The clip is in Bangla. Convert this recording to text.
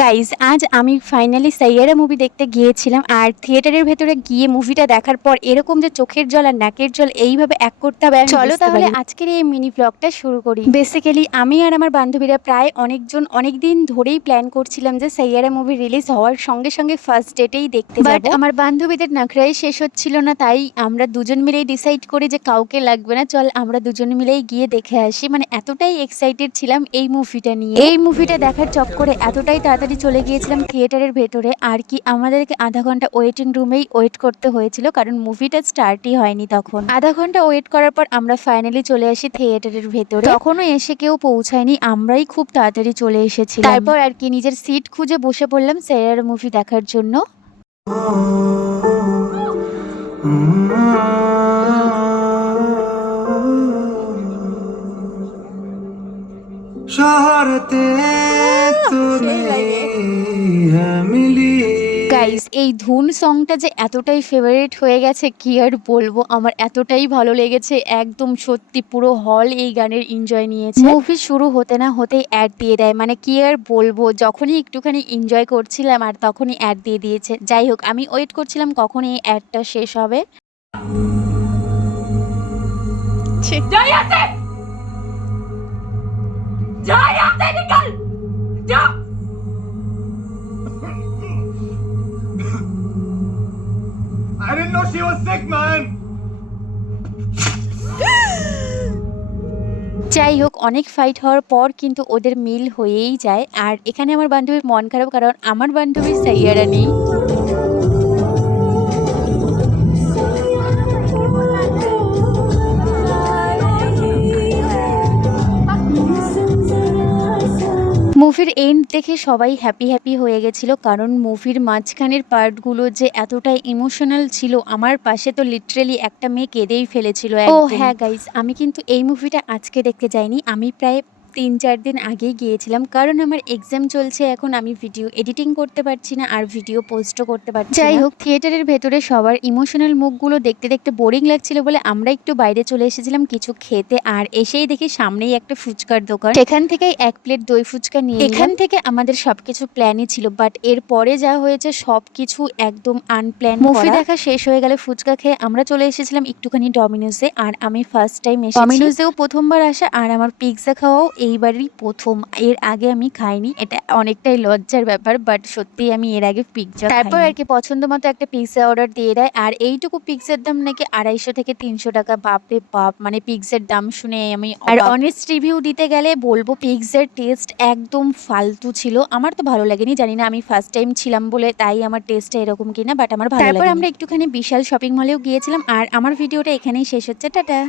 গাইজ আজ আমি ফাইনালি সাইয়ারা মুভি দেখতে গিয়েছিলাম আর থিয়েটারের ভেতরে গিয়ে মুভিটা দেখার পর এরকম যে চোখের জল আর নাকের জল এইভাবে এক করতে হবে চলো তাহলে আজকের এই মিনি ব্লগটা শুরু করি। বেসিক্যালি আমি আর আমার বান্ধবীরা প্রায় অনেকজন অনেক দিন ধরেই প্ল্যান করছিলাম যে সাইয়ারা মুভি রিলিজ হওয়ার সঙ্গে সঙ্গে ফার্স্ট ডেটেই দেখতে বাট আমার বান্ধবীদের নাকড়াই শেষ হচ্ছিল না তাই আমরা দুজন মিলেই ডিসাইড করি যে কাউকে লাগবে না। চল আমরা দুজন মিলেই গিয়ে দেখে আসি। মানে এতটাই এক্সাইটেড ছিলাম এই মুভিটা নিয়ে। এই মুভিটা দেখার চক্করে এতটাই তাড়াতাড়ি তাড়াতাড়ি চলে গিয়েছিলাম থিয়েটারের ভেতরে। আর কি আমাদেরকে আধা ঘণ্টা ওয়েটিং রুমেই ওয়েট করতে হয়েছিল, কারণ মুভিটা স্টার্টই হয়নি তখন। আধা ঘণ্টা ওয়েট করার পর আমরা ফাইনালি চলে আসি থিয়েটারের ভেতরে। তখনও এসে কেউ পৌঁছায়নি, আমরাই খুব তাড়াতাড়ি চলে এসেছি তারপর আর কি নিজের সিট খুঁজে বসে পড়লাম সেরার মুভি দেখার জন্য। শহরতে ধুন সংটা যে এতটাই ফেভারিট হয়ে গেছে কি আর বলব? আমার এতটাই ভালো লেগেছে। একদম সত্যি পুরো হল এই গানের এনজয় নিয়েছে। মুভি শুরু হতে না হতেই অ্যাড দিয়ে দেয়। মানে কি আর বলব? যখনই একটুখানি এনজয় করছিলাম আর তখনই অ্যাড দিয়ে দিয়েছে। যাই হোক আমি ওয়েট করছিলাম কখন এই অ্যাডটা শেষ হবে। I didn't know she was sick, man. যাই হোক অনেক ফাইট হওয়ার পর কিন্তু ওদের মিল হয়েই যায় আর এখানে আমার বান্ধবীর মন খারাপ কারণ আমার বান্ধবীর সাইয়ারা নেই মুভির এন্ড দেখে সবাই হ্যাপি হ্যাপি হয়ে গেছিল। কারণ মুভির মাঝখানের পার্টগুলো যে এতটাই ইমোশনাল ছিল আমার পাশে তো লিটারেলি একটা মেয়ে কেঁদেই ফেলেছিল ও হ্যাঁ গাইজ আমি কিন্তু এই মুভিটা আজকে দেখতে যাইনি। আমি প্রায় তিন চার দিন আগেই গিয়েছিলাম। কারণ আমার এক্সাম চলছে এখন আমি ভিডিও এডিটিং করতে পারছি না আর ভিডিও পোস্টও করতে পারছি যাই হোক থিয়েটারের ভেতরে সবার ইমোশনাল মুখগুলো দেখতে দেখতে বোরিং লাগছিল বলে আমরা একটু বাইরে চলে এসেছিলাম কিছু খেতে আর এসেই দেখি সামনেই একটা ফুচকার দোকান। সেখান থেকেই এক প্লেট দই ফুচকা নিয়ে এখান থেকে আমাদের সবকিছু প্ল্যানই ছিল বাট এর পরে যা হয়েছে সবকিছু একদম আনপ্ল্যান মুভি দেখা শেষ হয়ে গেলে ফুচকা খেয়ে আমরা চলে এসেছিলাম একটুখানি ডমিনোসে আর আমি ফার্স্ট টাইম এসেছি। ডমিনোসেও প্রথমবার আসা আর আমার পিৎজা খাওয়াও এইবারই প্রথম। এর আগে আমি খাইনি এটা অনেকটাই লজ্জার ব্যাপার বাট সত্যি আমি এর আগে পিৎজা তারপর আর কি পছন্দ মতো একটা পিৎজা অর্ডার দিয়ে দেয় আর এইটুকু পিৎজার দাম নাকি আড়াইশো থেকে তিনশো টাকা বাপরে বাপ মানে পিৎজার দাম শুনে আমি আর অনেস্ট রিভিউ দিতে গেলে বলব পিৎজার টেস্ট একদম ফালতু ছিল আমার তো ভালো লাগেনি জানি না আমি ফার্স্ট টাইম ছিলাম বলে তাই আমার টেস্টটা এরকম কিনা বাট আমার ভালো তারপর আমরা একটুখানি বিশাল শপিং মলেও গিয়েছিলাম আর আমার ভিডিওটা এখানেই শেষ হচ্ছে টাটা।